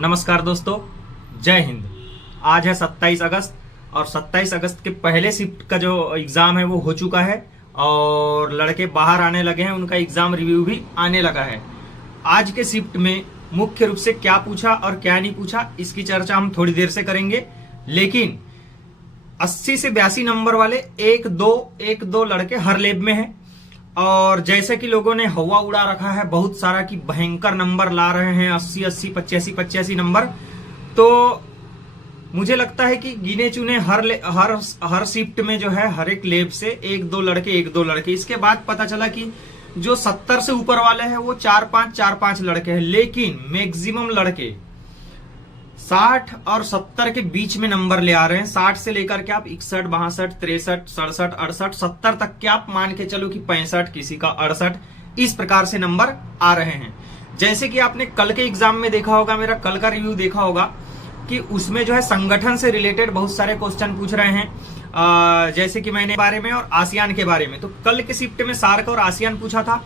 नमस्कार दोस्तों, जय हिंद। आज है 27 अगस्त और 27 अगस्त के पहले शिफ्ट का जो एग्जाम है वो हो चुका है और लड़के बाहर आने लगे हैं, उनका एग्जाम रिव्यू भी आने लगा है। आज के शिफ्ट में मुख्य रूप से क्या पूछा और क्या नहीं पूछा इसकी चर्चा हम थोड़ी देर से करेंगे, लेकिन 80 से 82 नंबर वाले एक दो लड़के हर लैब में हैं और जैसे कि लोगों ने हवा उड़ा रखा है बहुत सारा कि भयंकर नंबर ला रहे हैं 80 85 नंबर। तो मुझे लगता है कि गिने चुने हर शिफ्ट में जो है हर एक लैब से एक दो लड़के। इसके बाद पता चला कि जो 70 से ऊपर वाले हैं वो 4-5 लड़के हैं, लेकिन मैक्सिमम लड़के 60 और 70 के बीच में नंबर ले आ रहे हैं। 60 से लेकर के आप 61, 62, 63, 67, 68, 70 तक के आप मान के चलो कि 65, किसी का 68, इस प्रकार से नंबर आ रहे हैं। जैसे कि आपने कल के एग्जाम में देखा होगा, मेरा कल का रिव्यू देखा होगा कि उसमें जो है संगठन से रिलेटेड बहुत सारे क्वेश्चन पूछ रहे हैं, जैसे कि मैंने बारे में और आसियान के बारे में। तो कल के शिफ्ट में सार्क और आसियान पूछा था।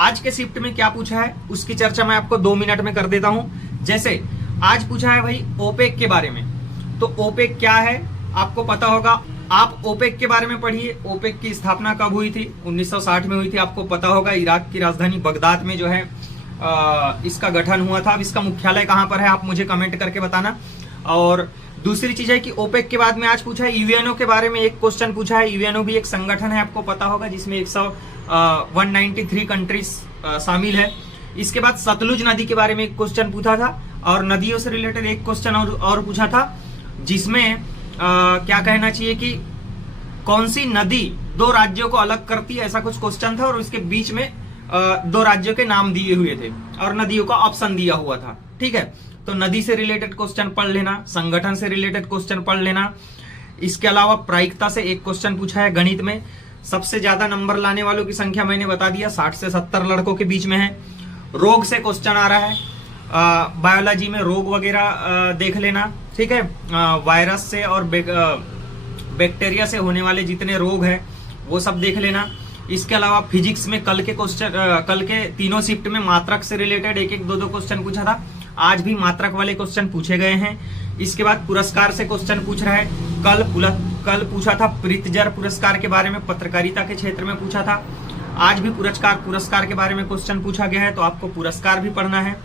आज के शिफ्ट में क्या पूछा है उसकी चर्चा मैं आपको 2 मिनट में कर देता हूं। जैसे आज पूछा है भाई ओपेक के बारे में, तो ओपेक क्या है आपको पता होगा। आप ओपेक के बारे में पढ़िए। ओपेक की स्थापना कब हुई थी? 1960 में हुई थी, आपको पता होगा। इराक की राजधानी बगदाद में जो है इसका गठन हुआ था। अब इसका मुख्यालय कहां पर है आप मुझे कमेंट करके बताना। और दूसरी चीज है कि ओपेक के बाद में आज पूछा है यूएनओ के बारे में, एक क्वेश्चन पूछा है। यूएनओ भी एक संगठन है, आपको पता होगा, जिसमें 193 कंट्रीज शामिल है। इसके बाद सतलुज नदी के बारे में एक क्वेश्चन पूछा था और नदियों से रिलेटेड एक क्वेश्चन और पूछा था, जिसमें क्या कहना चाहिए कि कौन सी नदी 2 राज्यों को अलग करती है, ऐसा कुछ क्वेश्चन था। और उसके बीच में 2 राज्यों के नाम दिए हुए थे और नदियों का ऑप्शन दिया हुआ था। ठीक है, तो नदी से रिलेटेड क्वेश्चन पढ़ लेना, संगठन से रिलेटेड क्वेश्चन पढ़ लेना। इसके अलावा प्रायिकता से एक क्वेश्चन पूछा है। गणित में सबसे ज्यादा नंबर लाने वालों की संख्या मैंने बता दिया, 60 से 70 लड़कों के बीच में है। रोग से क्वेश्चन आ रहा है, बायोलॉजी में रोग वगैरह देख लेना। ठीक है, वायरस से और बैक्टीरिया से होने वाले जितने रोग हैं वो सब देख लेना। इसके अलावा फिजिक्स में कल के तीनों शिफ्ट में मात्रक से रिलेटेड एक 2 क्वेश्चन पूछा था। आज भी मात्रक वाले क्वेश्चन पूछे गए हैं। इसके बाद पुरस्कार से क्वेश्चन पूछ रहा है। कल पूछा था प्रीतजर पुरस्कार के बारे में, पत्रकारिता के क्षेत्र में पूछा था। आज भी पुरस्कार के बारे में क्वेश्चन पूछा गया है, तो आपको पुरस्कार भी पढ़ना है।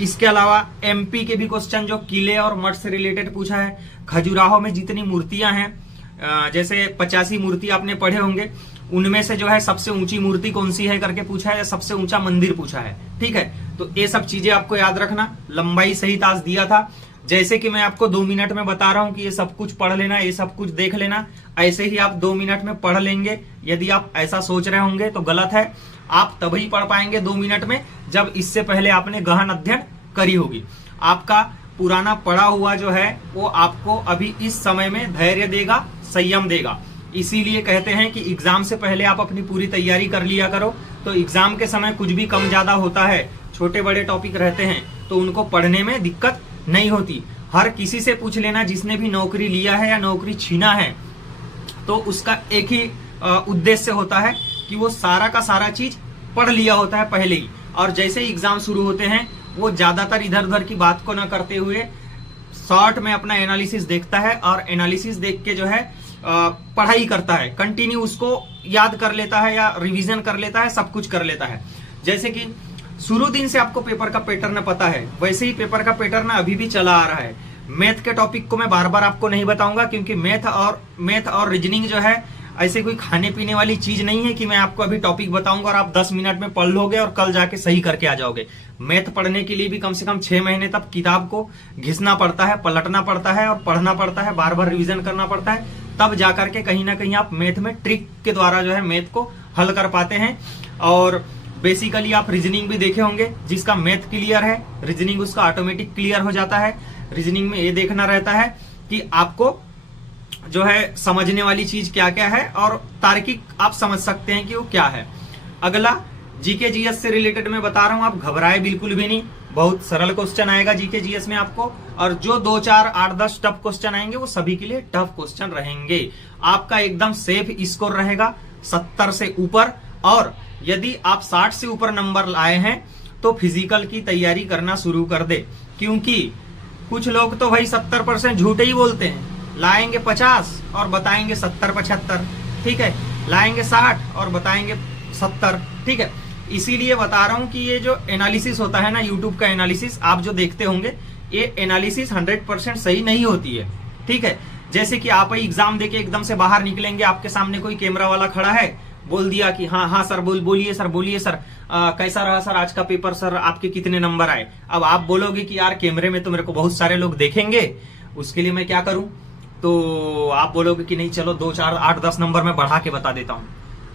इसके अलावा एमपी के भी क्वेश्चन जो किले और मठ से रिलेटेड पूछा है। खजुराहो में जितनी मूर्तियां हैं, जैसे 85 मूर्ति आपने पढ़े होंगे, उनमें से जो है सबसे ऊंची मूर्ति कौन सी है करके पूछा है, या सबसे ऊंचा मंदिर पूछा है। ठीक है, तो ये सब चीजें आपको याद रखना। लंबाई सहित आज दिया था, जैसे कि मैं आपको 2 मिनट में बता रहा हूं कि ये सब कुछ पढ़ लेना, ये सब कुछ देख लेना। ऐसे ही आप 2 मिनट में पढ़ लेंगे। यदि आप ऐसा सोच रहे होंगे तो गलत है। आप तभी पढ़ पाएंगे 2 मिनट में जब इससे पहले आपने गहन अध्ययन करी होगी। आपका पुराना पढ़ा हुआ जो है वो आपको अभी इस समय में धैर्य देगा, संयम देगा। इसीलिए कहते हैं कि एग्जाम से पहले आप अपनी पूरी तैयारी कर लिया करो, तो एग्जाम के समय कुछ भी कम ज्यादा होता है, छोटे बड़े टॉपिक रहते हैं तो उनको पढ़ने में दिक्कत नहीं होती। हर किसी से पूछ लेना जिसने भी नौकरी लिया है या नौकरी छीना है, तो उसका एक ही उद्देश्य होता है कि वो सारा का सारा चीज पढ़ लिया होता है पहले ही, और जैसे ही एग्जाम शुरू होते हैं वो ज्यादातर इधर उधर की बात को ना करते हुए शॉर्ट में अपना एनालिसिस देखता है और एनालिसिस देख के जो है पढ़ाई करता है, कंटिन्यू उसको याद कर लेता है या रिवीजन कर लेता है, सब कुछ कर लेता है। जैसे कि शुरू दिन से आपको पेपर का पैटर्न पता है, वैसे ही पेपर का पैटर्न अभी भी चला आ रहा है। मैथ के टॉपिक को मैं बार बार आपको नहीं बताऊंगा, क्योंकि मैथ और रीजनिंग जो है ऐसे कोई खाने पीने वाली चीज नहीं है कि मैं आपको अभी टॉपिक बताऊंगा और आप 10 मिनट में पढ़ लोगे और कल जाके सही करके आ जाओगे। मैथ पढ़ने के लिए भी कम से कम 6 महीने तक किताब को घिसना पड़ता है, पलटना पड़ता है और पढ़ना पड़ता है, बार बार रिविजन करना पड़ता है, तब जाकर के कहीं ना कहीं आप मैथ में ट्रिक के द्वारा जो है मैथ को हल कर पाते हैं। और बेसिकली आप रीजनिंग भी देखे होंगे, जिसका मैथ क्लियर है रीजनिंग उसका ऑटोमेटिक क्लियर हो जाता है। रीजनिंग में ये देखना रहता है कि आपको जो है समझने वाली चीज क्या क्या है और तार्किक आप समझ सकते हैं कि वो क्या है। अगला जीके जीएस से रिलेटेड मैं बता रहा हूं, आप घबराए बिल्कुल भी नहीं, बहुत सरल क्वेश्चन आएगा जीके जीएस में आपको, और जो 2, 4, 8, 10 टफ क्वेश्चन आएंगे वो सभी के लिए टफ क्वेश्चन रहेंगे। आपका एकदम सेफ स्कोर रहेगा 70 से ऊपर, और यदि आप 60 से ऊपर नंबर लाए हैं तो फिजिकल की तैयारी करना शुरू कर दे, क्योंकि कुछ लोग तो भाई 70% झूठे ही बोलते हैं, लाएंगे 50 और बताएंगे 70-75, ठीक है, लाएंगे 60 और बताएंगे 70, ठीक है। इसीलिए बता रहा हूं कि ये जो एनालिसिस होता है ना, यूट्यूब का एनालिसिस आप जो देखते होंगे, ये एनालिसिस 100% सही नहीं होती है, ठीक है। जैसे कि आप एग्जाम देके एकदम से बाहर निकलेंगे, आपके सामने कोई कैमरा वाला खड़ा है, बोल दिया कि हाँ हाँ सर, बोलिए सर, कैसा रहा सर आज का पेपर, सर आपके कितने नंबर आए। अब आप बोलोगे कि यार कैमरे में तो मेरे को बहुत सारे लोग देखेंगे, उसके लिए मैं क्या करूं, तो आप बोलोगे कि नहीं चलो 2, 4, 8, 10 नंबर में बढ़ा के बता देता हूं।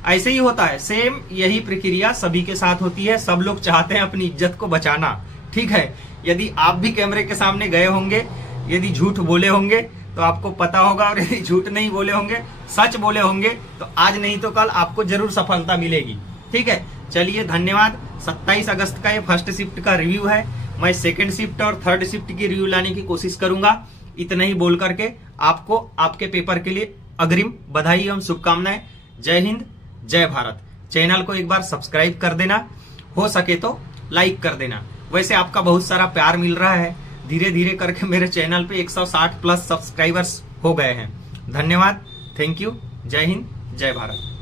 ऐसे ही होता है, सेम यही प्रक्रिया सभी के साथ होती है। सब लोग चाहते हैं अपनी इज्जत को बचाना, ठीक है। यदि आप भी कैमरे के सामने गए होंगे, यदि झूठ बोले होंगे तो आपको पता होगा, और यदि झूठ नहीं बोले होंगे, सच बोले होंगे, तो आज नहीं तो कल आपको जरूर सफलता मिलेगी, ठीक है। चलिए धन्यवाद। 27 अगस्त का ये फर्स्ट शिफ्ट का रिव्यू है। मैं सेकंड शिफ्ट और थर्ड शिफ्ट की रिव्यू लाने की कोशिश करूंगा। इतना ही बोल करके आपको आपके पेपर के लिए अग्रिम बधाई एवं शुभकामनाएं। जय हिंद, जय भारत। चैनल को एक बार सब्सक्राइब कर देना, हो सके तो लाइक कर देना। वैसे आपका बहुत सारा प्यार मिल रहा है, धीरे धीरे करके मेरे चैनल पे 160 प्लस सब्सक्राइबर्स हो गए हैं। धन्यवाद, थैंक यू, जय हिंद, जय भारत।